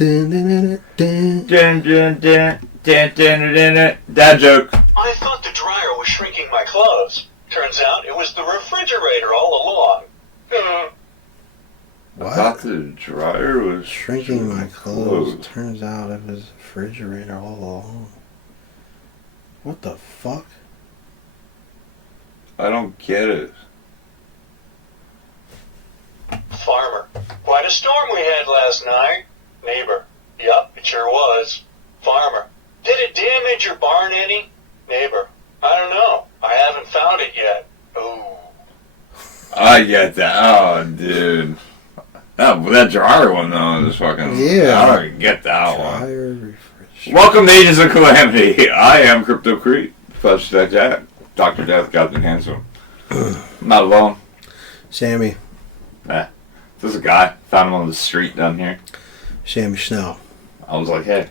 Dad joke. I thought the dryer was shrinking my clothes. Turns out it was the refrigerator all along. What? I thought the dryer was Shrinking my clothes. Turns out it was the refrigerator all along. What the fuck? I don't get it. Farmer. Quite a storm we had last night. Neighbor. Yup, it sure was. Farmer. Did it damage your barn any? Neighbor. I don't know. I haven't found it yet. Ooh. I get that. Oh, dude. That dryer one, though, is fucking... Yeah. I don't even get that one. Dryer, refrigerator. Welcome to Agents of Calamity. I am Crypto Crete, Fudge Stack Jack, Dr. Death, Captain Handsome. I'm not alone. Sammy. This is a guy. Found him on the street down here. Sammy Snow. I was like, hey.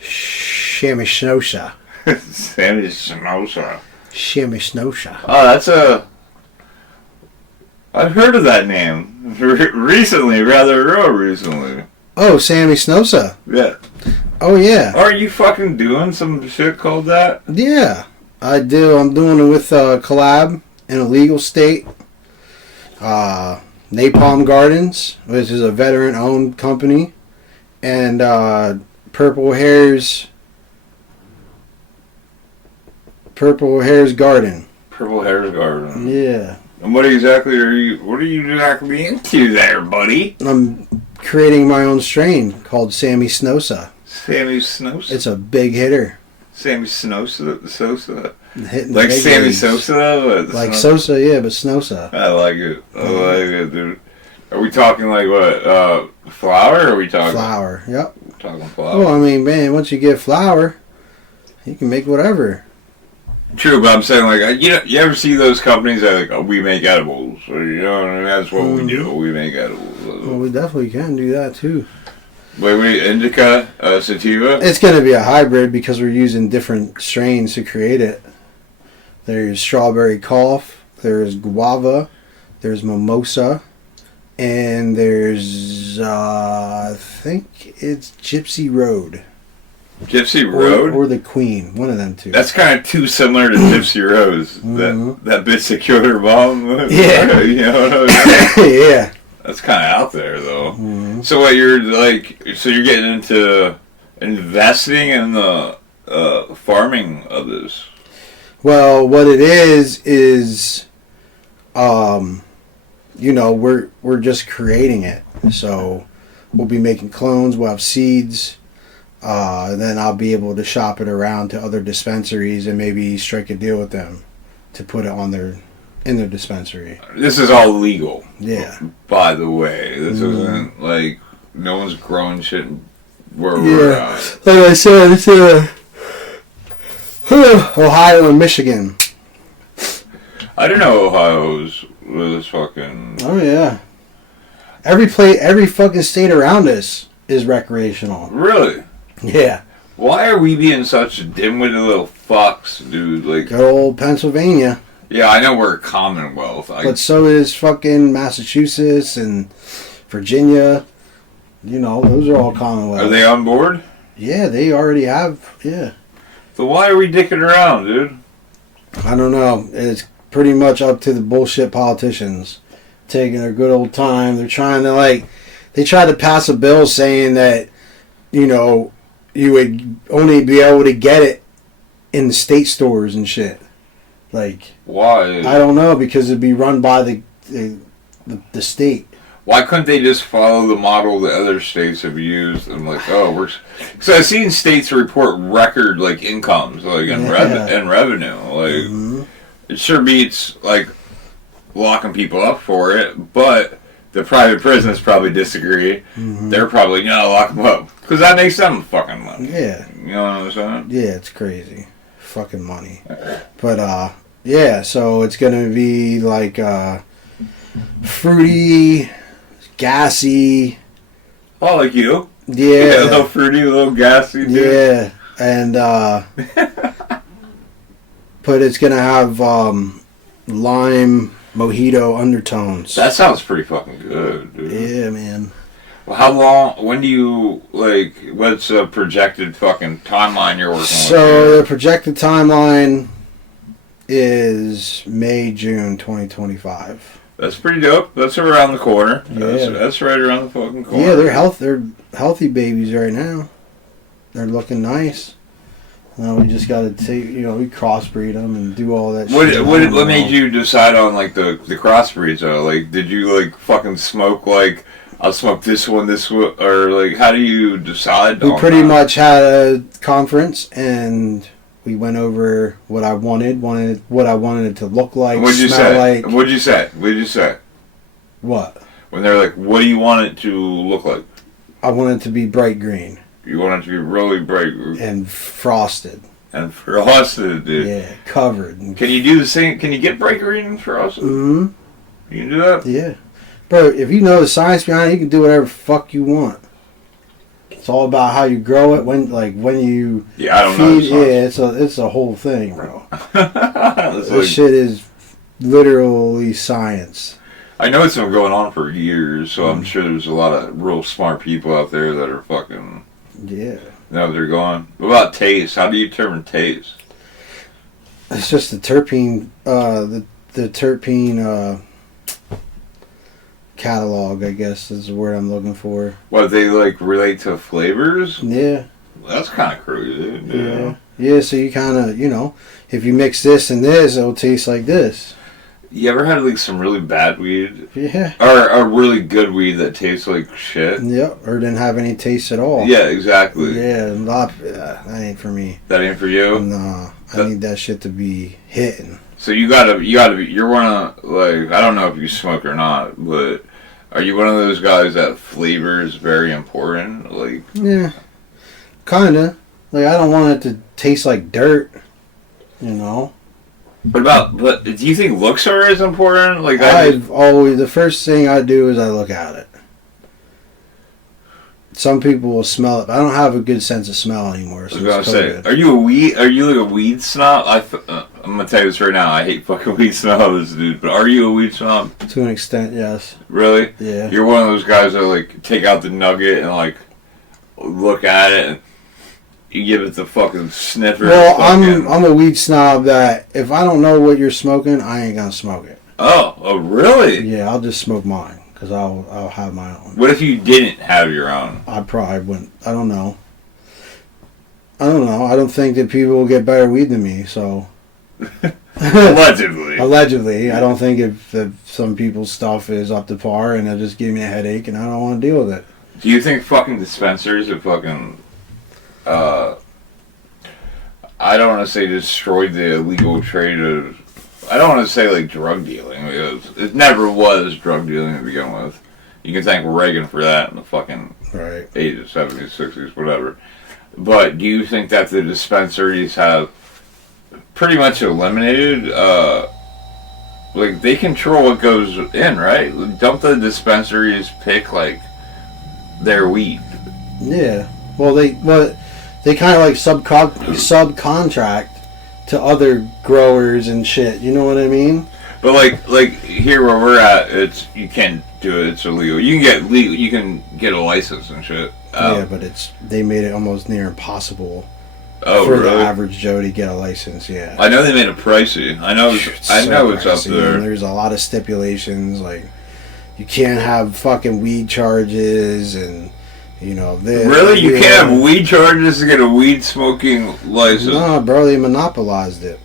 Sammy Shosha. Sammy Shosha. Sammy Shosha. Oh, that's a... I've heard of that name. Recently, rather real recently. Oh, Sammy Snosa. Yeah. Oh, yeah. Are you fucking doing some shit called that? Yeah, I do. I'm doing it with Collab in a legal state. Napalm Gardens, which is a veteran-owned company. And Purple Hair's Garden. Purple Hair's Garden. Yeah. And what are you exactly into there, buddy? I'm creating my own strain called Sammy Snosa. Sammy Snosa? It's a big hitter. Sammy Sosa? Hitting Like big Sammy leagues. Sosa? Like Sosa, yeah, but Snosa. I like it. I like it, dude. Are we talking like what? Flour? Or are we talking... Flour, yep. We're talking flour. Well, I mean, man, once you get flour, you can make whatever. True, but I'm saying, like, you ever see those companies that are like, oh, we make edibles? Or, you know what I mean? That's what we do. We make edibles. Well, we definitely can do that, too. Wait, indica, sativa? It's going to be a hybrid because we're using different strains to create it. There's strawberry cough, there's guava, there's mimosa, and there's, I think it's Gypsy Road. Gypsy Road? Or the Queen, one of them two. That's kind of too similar to Gypsy Rose. That bitch that killed her mom. Yeah. You know what I mean? Yeah. That's kind of out there, though. So what, you're getting into investing in the farming of this? Well, what it is, we're just creating it. So we'll be making clones, we'll have seeds. Then I'll be able to shop it around to other dispensaries and maybe strike a deal with them to put it in their dispensary. This is all legal. Yeah. By the way, this isn't like no one's growing shit where we're at. Like I said, it's Ohio and Michigan. I didn't know Ohio was fucking... Oh yeah. Every fucking state around us is recreational. Really? Yeah. Why are we being such dimwitted little fucks, dude? Like, good old Pennsylvania. Yeah, I know we're a commonwealth. But so is fucking Massachusetts and Virginia. You know, those are all commonwealths. Are they on board? Yeah, they already have. Yeah. So why are we dicking around, dude? I don't know. It's pretty much up to the bullshit politicians taking their good old time. They're trying to they tried to pass a bill saying that, you would only be able to get it in the state stores and shit. Why? I don't know, because it'd be run by the state. Why couldn't they just follow the model that other states have used? And so I've seen states report record incomes and revenue. It sure beats locking people up for it, but the private prisons probably disagree. They're probably lock them up because that makes them fucking money. Yeah, you know what I'm saying? Yeah, it's crazy, fucking money. But yeah, so it's gonna be fruity, gassy. Oh, like you? Yeah, a little fruity, a little gassy. Dude. Yeah, and but it's gonna have lime mojito undertones. That sounds pretty fucking good, dude. Yeah, man. Well, how long? When do you like? What's a projected fucking timeline you're working with? So the projected timeline is May, June 2025. That's pretty dope. That's around the corner. Yeah. That's right around the fucking corner. Yeah, they're healthy babies right now. They're looking nice. We just got to take, we crossbreed them and do all that shit. What made you decide on, like, the crossbreeds, though? Like, did you, like, fucking smoke, like, I'll smoke this one, or, like, how do you decide We pretty much had a conference, and we went over what I wanted what I wanted it to look like, What'd you smell say? like. What'd you say? What? When they're like, what do you want it to look like? I want it to be bright green. You want it to be really bright. And frosted. And frosted, dude. Yeah, covered. Can you do the same? Can you get bright green and frosted? Mm-hmm. You can do that? Yeah. Bro, if you know the science behind it, you can do whatever the fuck you want. It's all about how you grow it, when you Yeah, I don't know. Yeah, it's a whole thing, bro. This like, shit is literally science. I know it's been going on for years, so I'm sure there's a lot of real smart people out there that are fucking... Yeah. Know they're going. What about taste? How do you determine taste? It's just the terpene, the terpene catalog, I guess is the word I'm looking for. What, they like relate to flavors? Yeah. That's kind of crazy. Yeah. Yeah, so you kind of, if you mix this and this, it'll taste like this. You ever had like some really bad weed? Yeah. Or a really good weed that tastes like shit? Yeah, or didn't have any taste at all. Yeah, exactly. Yeah, that ain't for me. That ain't for you? Nah, I need that shit to be hitting. So you're one of, like, I don't know if you smoke or not, but are you one of those guys that flavor is very important? Like, yeah, kinda. Like, I don't want it to taste like dirt, But do you think looks are as important? Like, the first thing I do is I look at it. Some people will smell it, but I don't have a good sense of smell anymore. So I was gonna say, are you like a weed snob? I'm gonna tell you this right now. I hate fucking weed snobs, dude. But are you a weed snob? To an extent, yes. Really? Yeah. You're one of those guys that like take out the nugget and like look at it and you give it the fucking sniffer. Well, I'm a weed snob that if I don't know what you're smoking, I ain't gonna smoke it. Oh, really? Yeah, I'll just smoke mine because I'll have my own. What if you didn't have your own? I probably wouldn't. I don't know. I don't think that people will get better weed than me. So Allegedly. Allegedly, I don't think if some people's stuff is up to par and they'll just give me a headache and I don't want to deal with it. Do you think fucking dispensaries have fucking I don't want to say destroyed the illegal trade of... I don't want to say, like, drug dealing, because it never was drug dealing to begin with. You can thank Reagan for that in the fucking 80s, 70s, 60s, whatever. But do you think that the dispensaries have pretty much eliminated... like, they control what goes in, right? Don't the dispensaries pick, like, their weed? Yeah. Well, they kind of like subcontract to other growers and shit. You know what I mean? But like here where we're at, you can't do it. It's illegal. You can get a license and shit. Yeah, but they made it almost near impossible for the average Joe to get a license. Yeah. I know they made it pricey. I know it's up there. And there's a lot of stipulations, like you can't have fucking weed charges and. This. Really? You can't have weed charges to get a weed smoking license? No, bro, they monopolized it.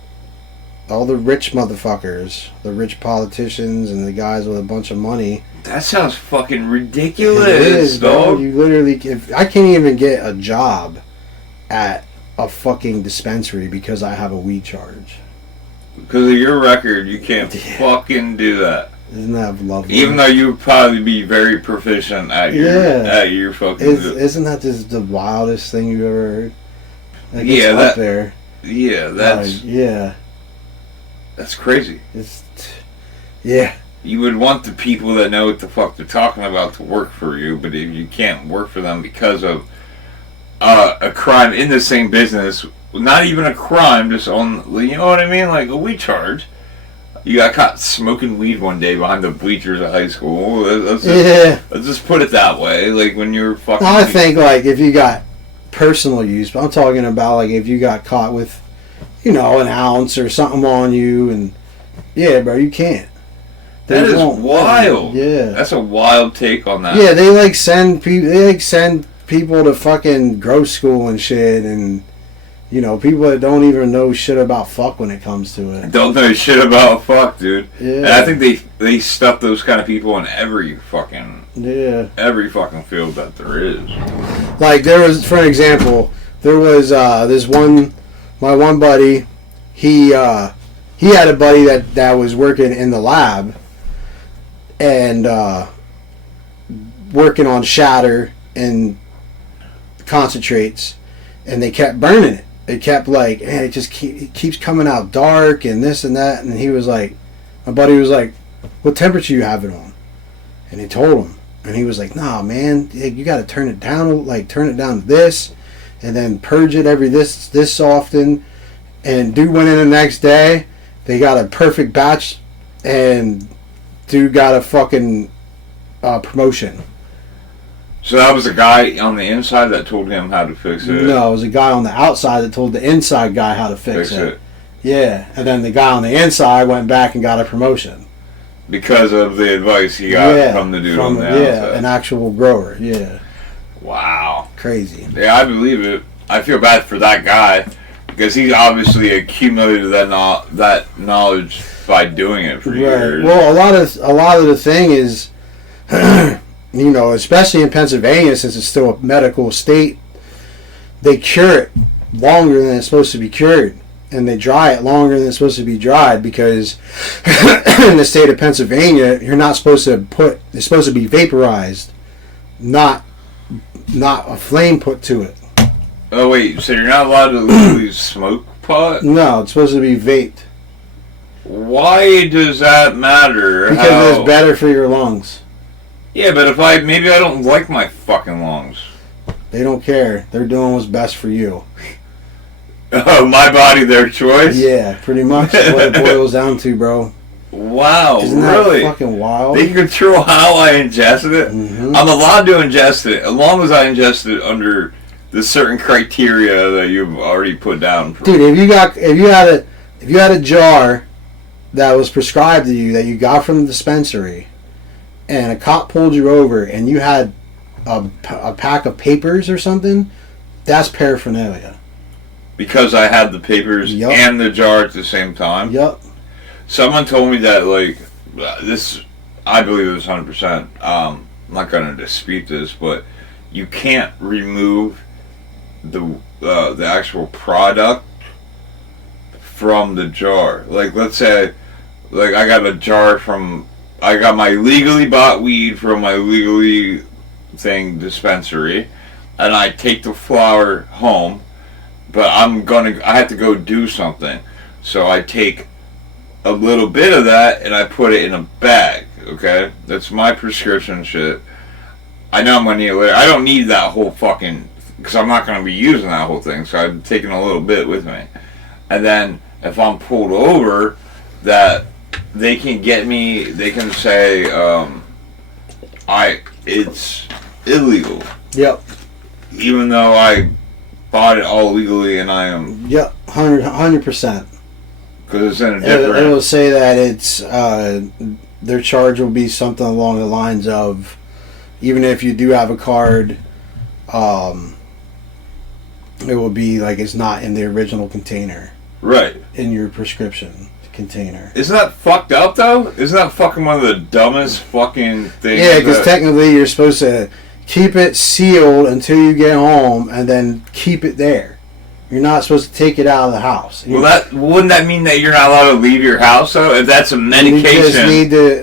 All the rich motherfuckers, the rich politicians, and the guys with a bunch of money. That sounds fucking ridiculous, it is, dog. Bro. You literally, I can't even get a job at a fucking dispensary because I have a weed charge. Because of your record, you can't fucking do that. Isn't that lovely? Even though you would probably be very proficient at your fucking... Isn't that just the wildest thing you've ever heard? Like, yeah, up there. Yeah, that's... That's crazy. Yeah. You would want the people that know what the fuck they're talking about to work for you, but if you can't work for them because of a crime in the same business, not even a crime, just on... You know what I mean? Like, a weed charge... You got caught smoking weed one day behind the bleachers at high school. Let's just put it that way. Like when you're fucking. I think like if you got personal use, but I'm talking about like if you got caught with, an ounce or something on you, and yeah, bro, you can't. That is wild. Yeah, that's a wild take on that. Yeah, they like send people. They like send people to fucking growth school and shit, and people that don't even know shit about fuck when it comes to it. Don't know shit about fuck, dude. Yeah. And I think they stuff those kind of people in every fucking field that there is. Like there was, for an example, there was my one buddy. He had a buddy that was working in the lab and working on shatter and concentrates, and they kept burning it. It kept like, man, it just keeps coming out dark and this and that. And he was like, my buddy was like, what temperature you have it on? And he told him. And he was like, nah, man, you got to turn it down to this, and then purge it every this often. And dude went in the next day. They got a perfect batch, and dude got a fucking promotion. So that was a guy on the inside that told him how to fix it? No, it was a guy on the outside that told the inside guy how to fix it. Yeah, and then the guy on the inside went back and got a promotion. Because of the advice he got from the dude on the outside. Yeah, an actual grower, yeah. Wow. Crazy. Yeah, I believe it. I feel bad for that guy, because he obviously accumulated that knowledge by doing it for years. Well, a lot of the thing is... especially in Pennsylvania, since it's still a medical state, they cure it longer than it's supposed to be cured, and they dry it longer than it's supposed to be dried, because in the state of Pennsylvania, you're not supposed to it's supposed to be vaporized, not a flame put to it. Oh wait, so you're not allowed to legally smoke pot? No, it's supposed to be vaped. Why does that matter? Because it's better for your lungs. Yeah, but maybe I don't like my fucking lungs. They don't care. They're doing what's best for you. Oh, my body, their choice? Yeah, pretty much. That's what it boils down to, bro. Wow, Isn't really? that fucking wild? They control how I ingest it? Mm-hmm. I'm allowed to ingest it, as long as I ingest it under the certain criteria that you've already put down. Dude, if you had a jar that was prescribed to you that you got from the dispensary, and a cop pulled you over, and you had a pack of papers or something, that's paraphernalia. Because I had the papers and the jar at the same time? Yep. Someone told me that, like, this, I believe this 100%. I'm not going to dispute this, but you can't remove the actual product from the jar. Like, let's say, like, I got my legally bought weed from my legally dispensary, and I take the flower home, but I have to go do something. So I take a little bit of that and I put it in a bag, okay? That's my prescription shit. I know I'm going to need it later. I don't need that whole fucking, because I'm not going to be using that whole thing, so I'm taking a little bit with me. And then if I'm pulled over, that they can get me, they can say, it's illegal. Yep. Even though I bought it all legally and I am... Yep, 100%. Because it's in a different... It will say that it's, their charge will be something along the lines of, even if you do have a card, it will be like it's not in the original container. Right. In your prescription container. Isn't that fucked up, though? Isn't that fucking one of the dumbest fucking things? Yeah, because technically you're supposed to keep it sealed until you get home and then keep it there. You're not supposed to take it out of the house. Well, wouldn't that mean that you're not allowed to leave your house, though? If that's a medication... You just need to...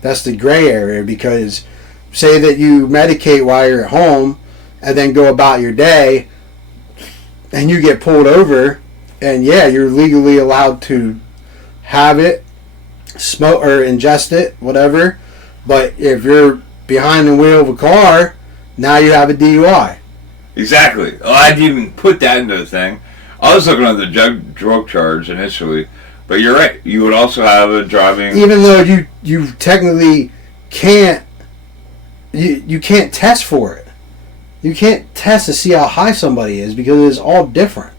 That's the gray area, because say that you medicate while you're at home and then go about your day and you get pulled over, and yeah, you're legally allowed to have it, smoke or ingest it, whatever. But if you're behind the wheel of a car, now you have a DUI. Exactly. Oh, I didn't even put that into the thing. I was looking at the drug charge initially, But you're right. You would also have a driving... Even though you technically can't... You can't test for it. You can't test to see how high somebody is because it's all different.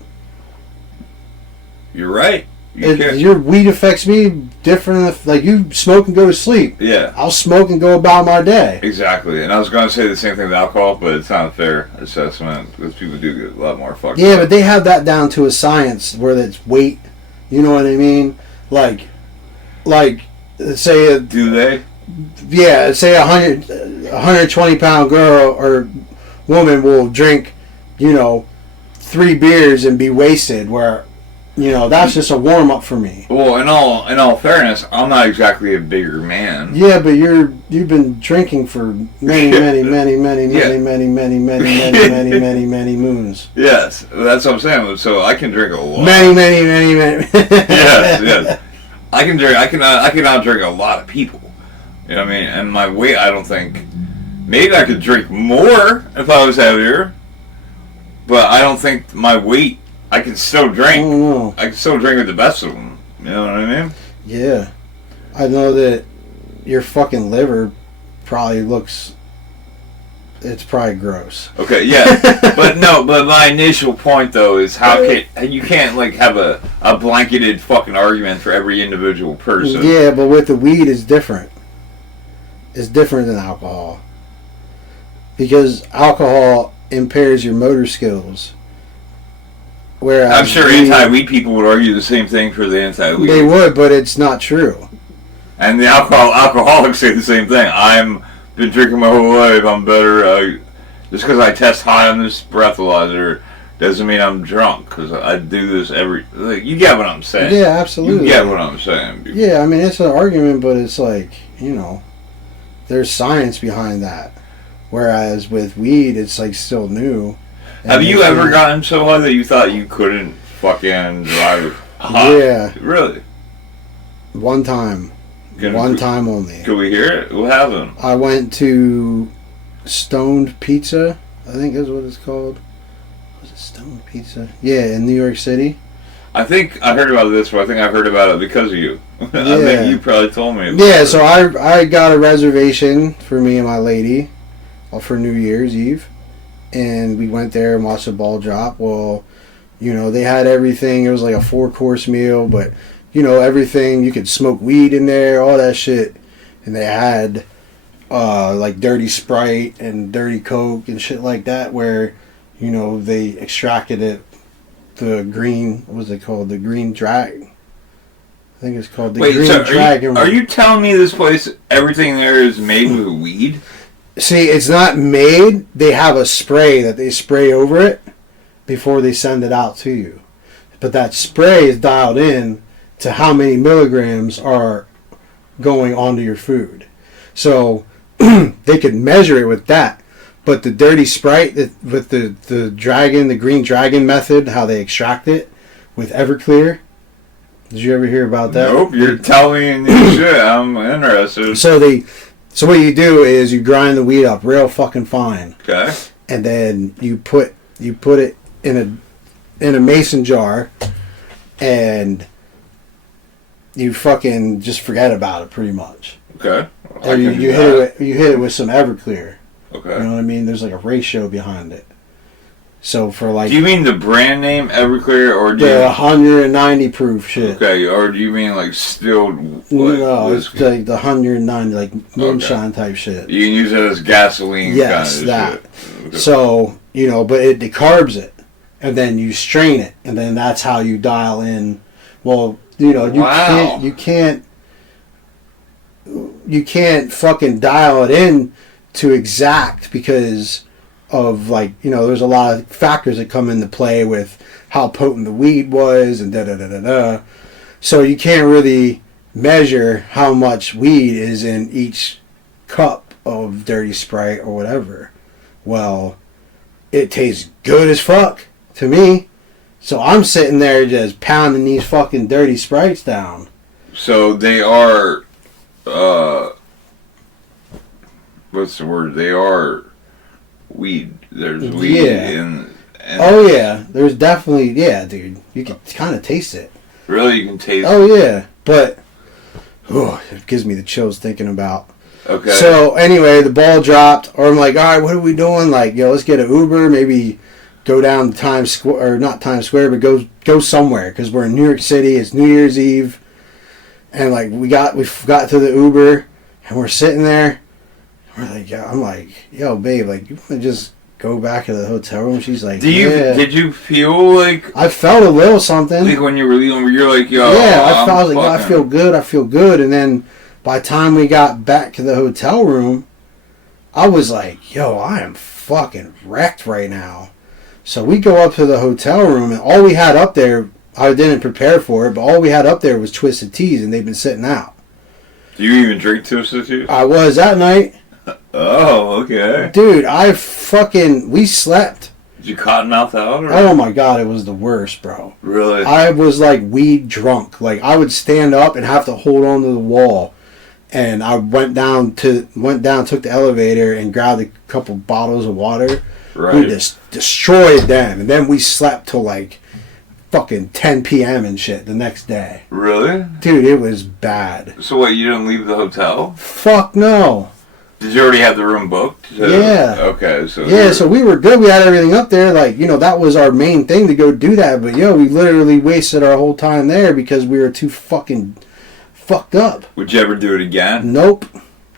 You're right. Your weed affects me different. Like, you smoke and go to sleep. Yeah. I'll smoke and go about my day. Exactly. And I was going to say the same thing with alcohol, but it's not a fair assessment because people do get a lot more fucked Yeah, up. but they have that down to a science where it's weight. You know what I mean? Like say do they? Yeah, say 120-pound girl or woman will drink, 3 beers and be wasted. Where, that's just a warm up for me. Well, in all fairness, I'm not exactly a bigger man. Yeah, but you've been drinking for many moons. Yes, that's what I'm saying. So I can drink a lot. Many. Yes. I can drink. I can outdrink a lot of people. You know what I mean? And my weight, I don't think. Maybe I could drink more if I was heavier, but I don't think my weight. I can still drink. I don't know. I can still drink with the best of them. You know what I mean? Yeah, I know that your fucking liver probably looks. It's probably gross. Okay, yeah, but my initial point though is you can't like have a blanketed fucking argument for every individual person. Yeah, but with the weed, it's different. It's different than alcohol because alcohol impairs your motor skills. Whereas I'm sure anti-weed people would argue the same thing for the anti-weed. They would, but it's not true. And the alcoholics say the same thing. I'm been drinking my whole life. I'm better. Just because I test high on this breathalyzer doesn't mean I'm drunk. Because I do this you get what I'm saying? Yeah, absolutely. You get what I'm saying. Yeah, I mean it's an argument, but it's like there's science behind that. Whereas with weed, it's like still new. Have you ever gotten so high that you thought you couldn't fucking drive high? Yeah. Really? One time. One time only. Can we hear it? What happened? I went to Stoned Pizza, I think is what it's called. Was it Stoned Pizza? Yeah, in New York City. I think I heard about this, but I think I heard about it because of you. Yeah. I think you probably told me about it. So I got a reservation for me and my lady for New Year's Eve. And we went there and watched the ball drop. Well, they had everything. It was like a 4-course meal, but, everything. You could smoke weed in there, all that shit. And they had, like, dirty Sprite and dirty Coke and shit like that where, they extracted it. The green, what was it called? The green drag. I think it's called the green dragon. Are you telling me this place, everything there is made with weed? See, it's not made. They have a spray that they spray over it before they send it out to you. But that spray is dialed in to how many milligrams are going onto your food. So they could measure it with that. But the dirty Sprite, with the dragon, the green dragon method, how they extract it with Everclear. Did you ever hear about that? Nope, you're telling me shit. I'm interested. So what you do is you grind the weed up real fucking fine. Okay. And then you put it in a mason jar, and you fucking just forget about it pretty much. Okay. Or you hit it with some Everclear. Okay. You know what I mean? There's like a ratio behind it. So for like... Do you mean the brand name Everclear or do the 190 proof shit? Okay, or do you mean like stilled No, whiskey? it's like the 190, like moonshine type shit. You can use it as gasoline Yes, kind of that. shit. Okay. So, but it decarbs it. And then you strain it. And then that's how you dial in... Well, you can't fucking dial it in to exact because... of like, there's a lot of factors that come into play with how potent the weed was and da-da-da-da-da. So you can't really measure how much weed is in each cup of dirty Sprite or whatever. Well, it tastes good as fuck to me. So I'm sitting there just pounding these fucking dirty Sprites down. So they are, what's the word? They are... weed. There's weed in... Oh, yeah. There's definitely... Yeah, dude. You can kind of taste it. Really, you can taste. Oh yeah, but it gives me the chills thinking about. Okay. So anyway, the ball dropped, or I'm like, all right, what are we doing? Like, let's get an Uber, maybe go down to Times Square, or not Times Square, but go somewhere because we're in New York City. It's New Year's Eve, and like we got to the Uber, and we're sitting there. We're like, I'm like, yo, babe, like you want to just go back to the hotel room? She's like, Did you feel like? I felt a little something. Like when you were leaving, you're like, yo. Yeah, I was like, I feel good, and then by the time we got back to the hotel room, I was like, yo, I am fucking wrecked right now. So we go up to the hotel room, and all we had up there, I didn't prepare for it, but all we had up there was Twisted Teas, and they've been sitting out. Do you even drink Twisted Teas? I was that night. Oh, okay. Dude, we slept. Did you cottonmouth out? Or? Oh my god, it was the worst, bro. Really? I was like weed drunk. Like I would stand up and have to hold on to the wall. And I went down, took the elevator and grabbed a couple bottles of water. Right. We just destroyed them. And then we slept till like fucking 10 p.m. and shit the next day. Really? Dude, it was bad. So what, you didn't leave the hotel? Fuck no. Did you already have the room booked? Yeah. Okay, so... Yeah, so we were good. We had everything up there. Like, that was our main thing to go do that. But, we literally wasted our whole time there because we were too fucking fucked up. Would you ever do it again? Nope.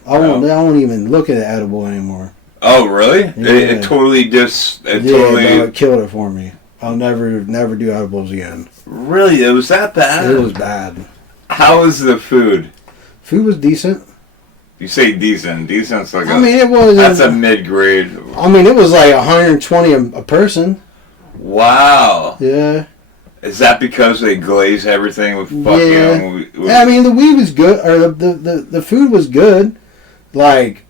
I won't even look at it edible anymore. Oh, really? Yeah. It totally it killed it for me. I'll never do edibles again. Really? It was that bad? It was bad. How was the food? Food was decent. You say decent. Decent's like it was... That's a mid-grade. It was like 120 a person. Wow. Yeah. Is that because they glaze everything with fucking... Yeah. The weed was good, or the food was good. Like,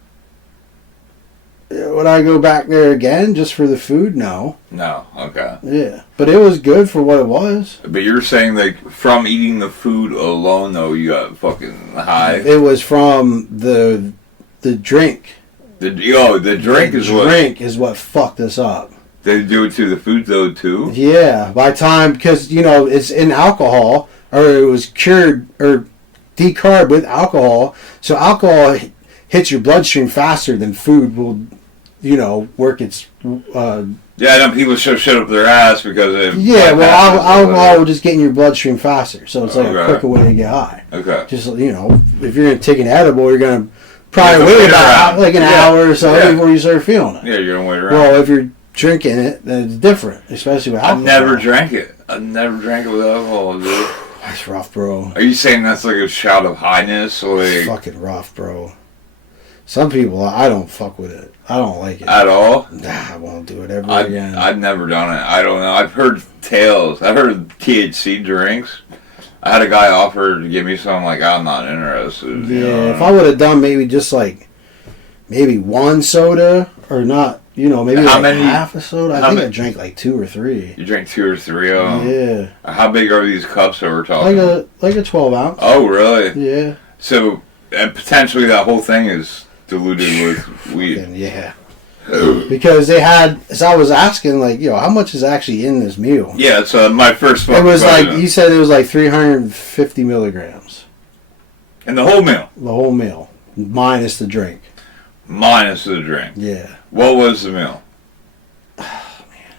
would I go back there again just for the food? No. No, okay. Yeah. But it was good for what it was. But you're saying, like, from eating the food alone, though, you got fucking high? It was from the drink. The drink is what fucked us up. They do it to the food, though, too? Yeah. By time, because, it's in alcohol, or it was cured, or decarb with alcohol. So alcohol hits your bloodstream faster than food will, work its... Yeah, I know people shove shit up their ass because... alcohol will just get in your bloodstream faster. So it's like a quicker way to get high. Okay. Just, if you're going to take an edible, you're going to probably wait about like an hour or so before you start feeling it. Yeah, you're going to wait around. Well, if you're drinking it, then it's different, especially with alcohol. I never drank it with alcohol, dude. That's rough, bro. Are you saying that's like a shout of highness? It's fucking rough, bro. Some people, I don't fuck with it. I don't like it. At all? Nah, I won't do it ever again. I've never done it. I don't know. I've heard tales. I've heard THC drinks. I had a guy offer to give me some. Like, I'm not interested. Yeah, if I would have done maybe just like, maybe one soda, or not, maybe half a soda. I think I drank like 2 or 3. You drank 2 or 3 of them? Yeah. How big are these cups that we're talking? Like a 12 ounce. Oh, really? Yeah. So, and potentially that whole thing is diluted with weed. Yeah. Because they had, as I was asking, like, how much is actually in this meal? Yeah, so my first it was question. Like, he said it was like 350 milligrams. And the whole meal? The whole meal. Minus the drink. Minus the drink? Yeah. What was the meal? Oh, man.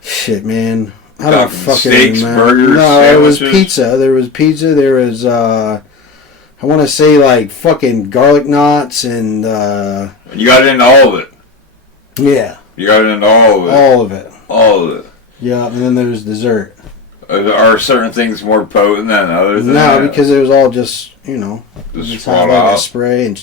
Shit, man. I don't fucking steaks, remember. burgers, No, sandwiches? it was pizza. There was pizza. There was, I want to say like fucking garlic knots and... You got into all of it? Yeah. You got into all of it? All of it. All of it. Yeah, and then there was dessert. Are certain things more potent than others? No, because it was all just, just have like a spray and...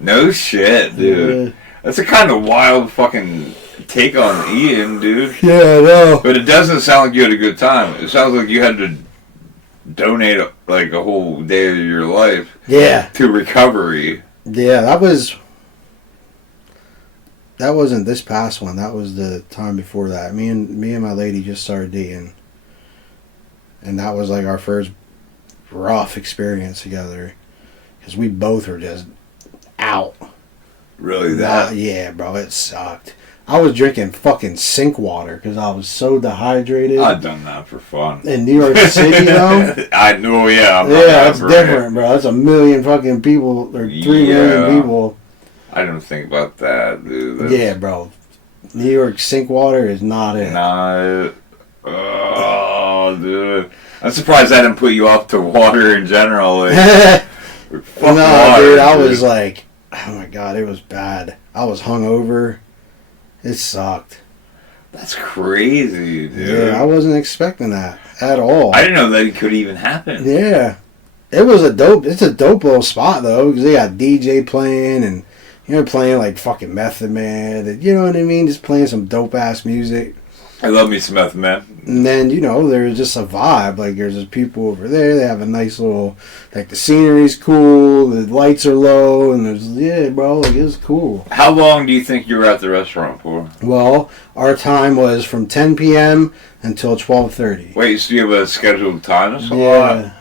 No shit, dude. Yeah. That's a kind of wild fucking take on eating, dude. Yeah, I know. But it doesn't sound like you had a good time. It sounds like you had to donate like a whole day of your life to recovery. Yeah, that wasn't this past one. That was the time before that. Me and my lady just started dating, and that was like our first rough experience together because we both were just out. Really, that? Yeah, bro, it sucked. I was drinking fucking sink water because I was so dehydrated. I've done that for fun. In New York City, though? I know, yeah. Yeah, it's different, bro. That's 1 million fucking people, or 3 million people. I didn't think about that, dude. Yeah, bro. New York sink water is not it. Oh, dude. I'm surprised I didn't put you off to water in general. Like, no, water, dude, I was like, oh my god, it was bad. I was hungover. It sucked. That's crazy, dude. Yeah, I wasn't expecting that at all. I didn't know that it could even happen. Yeah. It's a dope little spot, though, because they got DJ playing and, playing like fucking Method Man. And, you know what I mean? Just playing some dope-ass music. I love me some Method Man. And then, there's just a vibe. Like, there's just people over there. They have a nice little, like, the scenery's cool. The lights are low. And like, it's cool. How long do you think you were at the restaurant for? Well, our time was from 10 p.m. until 12:30. Wait, so you have a scheduled time or something?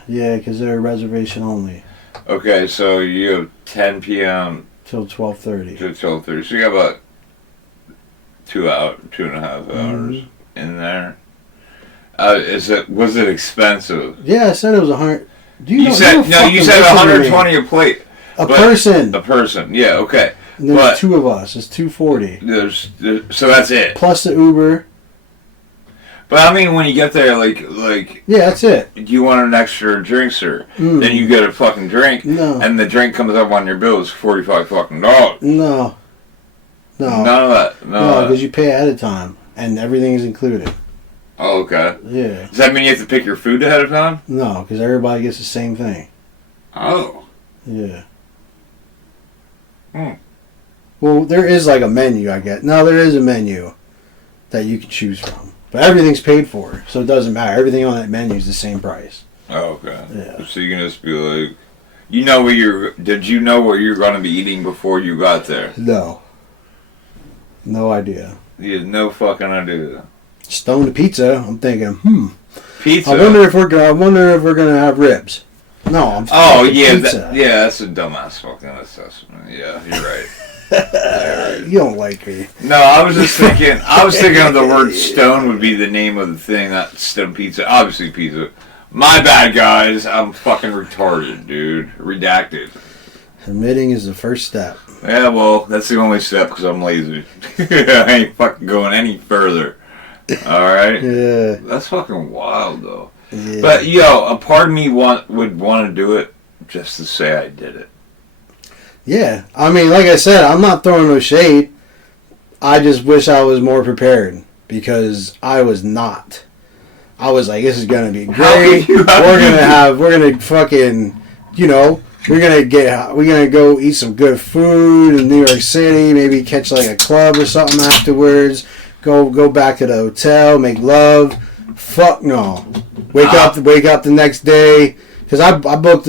Yeah, because they're reservation only. Okay, so you have 10 p.m. Till 12:30. to 12:30. So you have about 2.5 hours in there. Was it expensive? Yeah, I said it was 100. You said 120 a plate. A person. A person. Yeah. Okay. And there's 2 of us. It's 240. So that's it. Plus the Uber. But I mean, when you get there, like. Yeah, that's it. Do you want an extra drink, sir? Then you get a fucking drink. No. And the drink comes up on your bill. It's $45 fucking dollars. No. None of that. No, because you pay ahead of time, and everything is included. Oh, okay. Yeah. Does that mean you have to pick your food ahead of time? No, because everybody gets the same thing. Oh. Yeah. Well, there is like a menu, I guess. No, there is a menu that you can choose from. But everything's paid for, so it doesn't matter. Everything on that menu is the same price. Oh, okay. Yeah. So you can just be like, did you know what you were going to be eating before you got there? No. No idea. You had no fucking idea. Stoned pizza. I'm thinking, Pizza. I wonder if we're gonna have ribs. No, I'm. Oh yeah, pizza. that's a dumbass fucking assessment. Yeah, you're right. You don't like me. No, I was just thinking. I was thinking of the word stone would be the name of the thing, not stone pizza. Obviously pizza. My bad, guys. I'm fucking retarded, dude. Redacted. Admitting is the first step. Yeah, well, that's the only step because I'm lazy. I ain't fucking going any further. Alright? Yeah. That's fucking wild, though. Yeah. But, a part of me would want to do it just to say I did it. Yeah. I mean, like I said, I'm not throwing no shade. I just wish I was more prepared because I was not. I was like, this is going to be great. We're going to fucking, we're gonna go eat some good food in New York City. Maybe catch like a club or something afterwards. Go back to the hotel, make love. Fuck no. Wake up the next day because I booked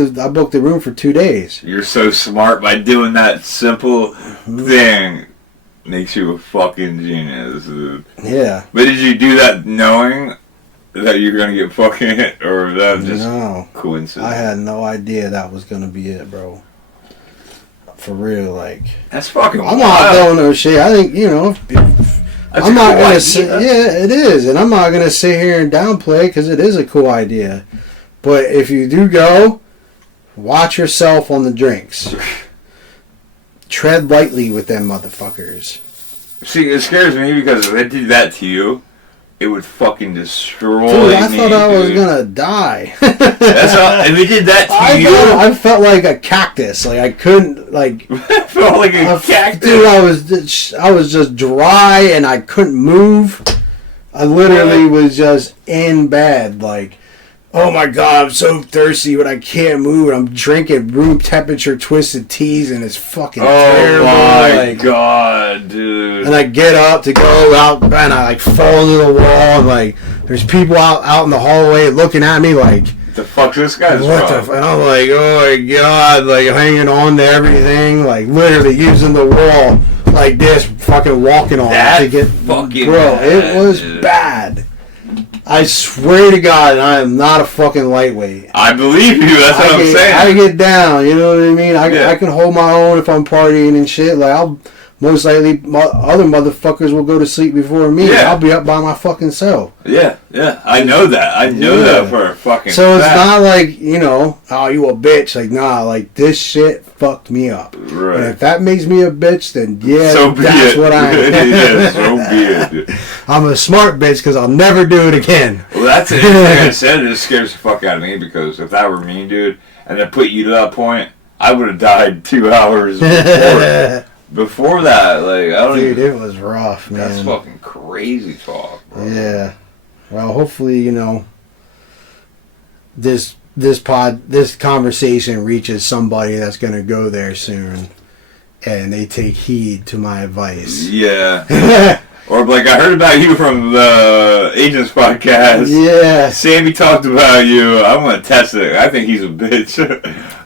the room for 2 days. You're so smart by doing that simple thing. Makes you a fucking genius, dude. Yeah. But did you do that knowing that you're gonna get fucking hit, or that just coincidence? I had no idea that was gonna be it, bro. For real, like. That's fucking I'm wild. not throwing no shit. I think I'm not gonna say. Yeah, it is, and I'm not gonna sit here and downplay because it is a cool idea. But if you do go, watch yourself on the drinks. Tread lightly with them motherfuckers. See, it scares me because if they did that to you, it would fucking destroy me. Dude, I thought I was gonna die. That's how, if they did that to you, I felt like a cactus. Like I couldn't like. I felt like a cactus. Dude, I was just dry and I couldn't move. I literally was just in bed, like, oh my god, I'm so thirsty, but I can't move. I'm drinking room temperature twisted teas, and it's fucking terrible. Oh my like, god, dude! And I get up to go out, and I like fall into the wall. And, like, there's people out in the hallway looking at me, like, the fuck's this guy's and I'm like, oh my god, like hanging on to everything, like literally using the wall like this, fucking walking on it to get. Fucking bro, bad, it was dude. Bad. I swear to God, I am not a fucking lightweight. I believe you. That's what I'm saying. I get down. You know what I mean? I can hold my own if I'm partying and shit. Like I'll most likely other motherfuckers will go to sleep before me. Yeah. I'll be up by my fucking self. Yeah. I know that. I know that for a fucking So fact. it's not like, you know, oh, you a bitch. Like, nah, like, this shit fucked me up. Right. And if that makes me a bitch, then yeah, So be that's it. what I am. Yeah, so be it. I'm a smart bitch because I'll never do it again. Well, that's it. Like I said, it scares the fuck out of me because if that were me, dude, and it put you to that point, I would have died 2 hours before. Before that, like, I don't Dude, even... it was rough, man. That's fucking crazy talk, bro. Yeah. Well, hopefully, you know, this conversation reaches somebody that's going to go there soon and they take heed to my advice. Yeah. Or like I heard about you from the Agents podcast. Yeah. Sammy talked about you. I'm gonna test it. I think he's a bitch.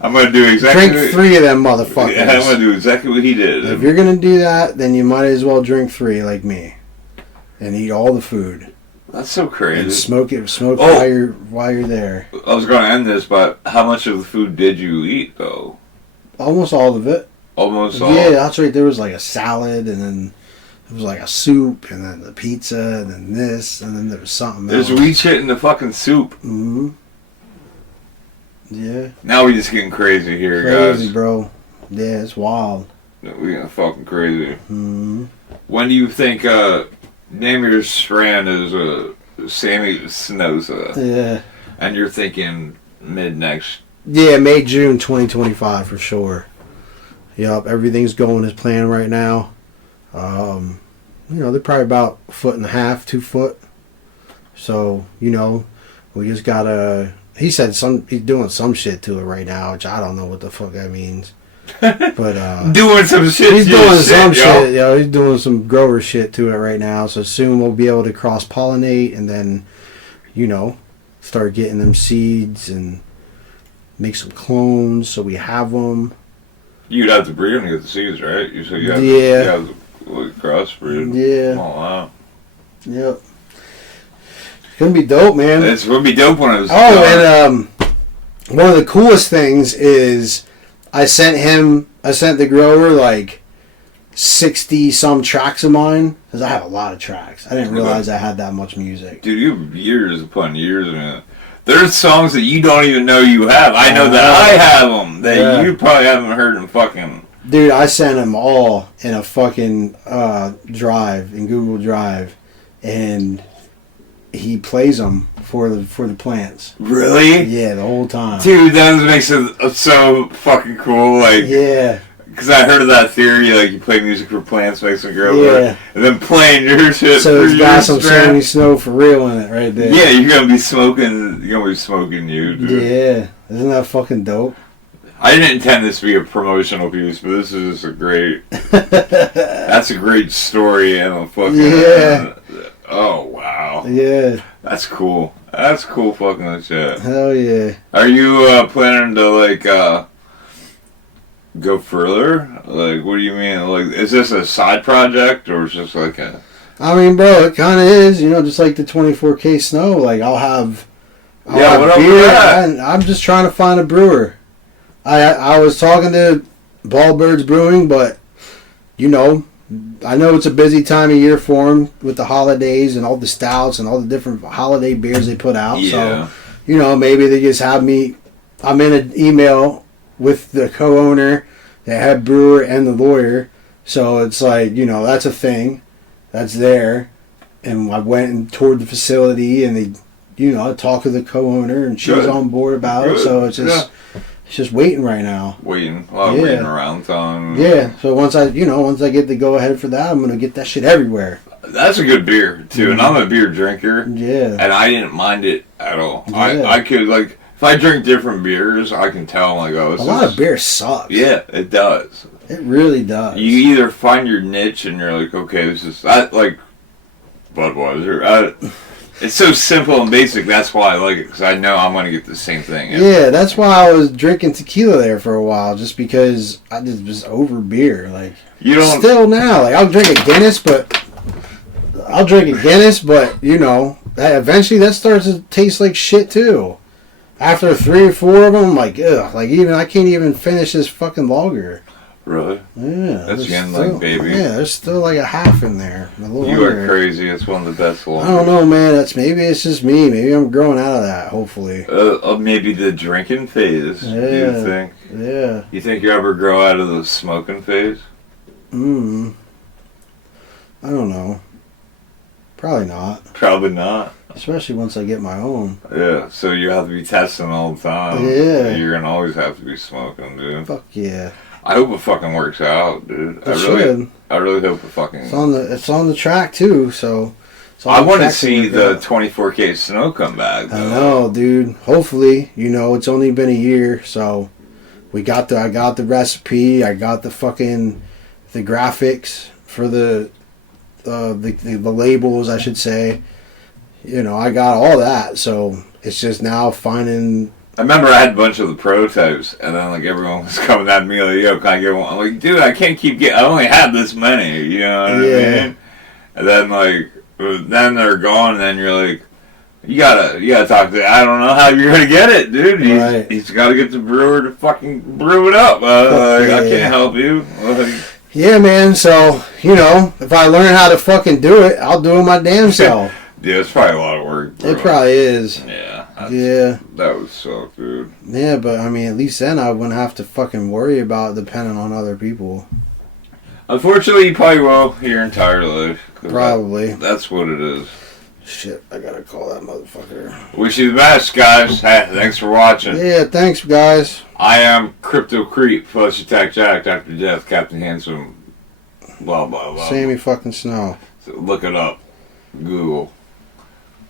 I'm gonna do exactly. Drink 3 of them motherfuckers. Yeah, I'm gonna do exactly what he did. If you're gonna do that, then you might as well drink 3 like me, and eat all the food. That's so crazy. And smoke while you're there. I was gonna end this, but how much of the food did you eat though? Almost all of it. Almost all. Yeah, that's right. There was like a salad, and then it was like a soup, and then the pizza, and then this, and then there was something else. There's wheat shit in the fucking soup. Mm-hmm. Yeah. Now we just getting crazy here, Crazy, guys. bro. Yeah, it's wild. We getting fucking crazy. Mm-hmm. When do you think name your strand is Sammy Snoza? Yeah. And you're thinking mid next. Yeah, May, June 2025 for sure. Yup, everything's going as planned right now. You know, they're probably about 1.5 feet, 2 foot. So, you know, we just gotta... He said he's doing some shit to it right now, which I don't know what the fuck that means. But, doing some shit. He's doing some shit, yo. He's doing some grower shit to it right now. So soon we'll be able to cross-pollinate and then, you know, start getting them seeds and make some clones so we have them. You'd have to breed them to get the seeds, right? You said you have to crossbreed. Yeah. Oh, wow. Yep. It's gonna be dope, man. It's gonna be dope when it was and one of the coolest things is I sent the grower like 60 some tracks of mine because I have a lot of tracks. I didn't realize I had that much music. Dude, you have years upon years of it. There's songs that you don't even know you have. I know that I have them that you probably haven't heard in fucking... Dude, I sent them all in a fucking drive, in Google Drive, and he plays them for the plants. Really? Yeah, the whole time. Dude, that makes it so fucking cool. Like, yeah. Because I heard of that theory, like you play music for plants, makes them grow, yeah, and then playing your shit. So it's got some Sammy Snow for real in it, right there. Yeah, you're gonna be smoking. You're gonna be smoking you, dude. Yeah, isn't that fucking dope? I didn't intend this to be a promotional piece, but this is just a great. That's a great story and a fucking. Yeah. Oh wow. Yeah. That's cool. That's cool fucking shit. Hell yeah. Are you planning to like go further? Like, what do you mean? Like, is this a side project or is this like a... I mean, bro, it kind of is, you know, just like the 24K Snow. Like, I'll have what up with that? I'm just trying to find a brewer. I was talking to Ballbirds Brewing, but, you know, I know it's a busy time of year for them with the holidays and all the stouts and all the different holiday beers they put out. Yeah. So, you know, maybe they just have me... I'm in an email with the co-owner, the head brewer, and the lawyer. So it's like, you know, that's a thing. That's there. And I went and toured the facility, and they, you know, I talked to the co-owner, and she was on board about it. So it's just waiting right now. A lot of waiting around time. Yeah. So once I get the go-ahead for that, I'm going to get that shit everywhere. That's a good beer, too. And I'm a beer drinker. Yeah. And I didn't mind it at all. Yeah. I could, like... If I drink different beers, I can tell, like, oh, a lot of beer sucks. Yeah, it does. It really does. You either find your niche and you're like, okay, this is, like, Budweiser. It's so simple and basic, that's why I like it, because I know I'm going to get the same thing. Yeah, that's why I was drinking tequila there for a while, just because I just was over beer. Like, you don't... Still now, like, I'll drink a Guinness, but, you know, eventually that starts to taste like shit, too. After 3 or 4 of them, I'm like, ugh. Like, I can't even finish this fucking lager. Really? Yeah. That's again still, like baby. Yeah, there's still like a half in there. You are crazy. It's one of the best ones. I don't know, man. Maybe it's just me. Maybe I'm growing out of that. Hopefully. Maybe the drinking phase. Yeah. Do you think? Yeah. You think you ever grow out of the smoking phase? I don't know. Probably not. Probably not. Especially once I get my own. Yeah, so you have to be testing all the time. Yeah. You're gonna always have to be smoking, dude. Fuck yeah. I hope it fucking works out, dude. It should. I really hope it fucking... It's on the track, too, so... I want to see the 24K snow come back, though. I know, dude. Hopefully, it's only been a year, so... I got the recipe, I got the graphics for the labels, I should say. I got all that, so it's just now finding... I remember I had a bunch of the prototypes, and then everyone was coming at me like, "Yo, can I get one?" I'm like, "Dude, I can't keep getting. I only have this many." You know what I mean? And then then they're gone, and then you're like, "You gotta talk to. I don't know how you're gonna get it, dude. He's got to get the brewer to fucking brew it up. I can't help you." Yeah, man. So if I learn how to fucking do it, I'll do it my damn self. Yeah, it's probably a lot of work, bro. It probably is. Yeah. That would suck, dude. Yeah, but I mean, at least then I wouldn't have to fucking worry about depending on other people. Unfortunately, you probably will your entire life. Probably. That's what it is. Shit, I gotta call that motherfucker. Wish you the best, guys. Hey, thanks for watching. Yeah, thanks, guys. I am Crypto Creep, Flush Attack Jack, Dr. Death, Captain Handsome, blah, blah, blah. Sammy fucking Snow. So look it up.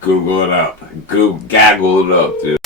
Google it up. Gaggle it up, dude.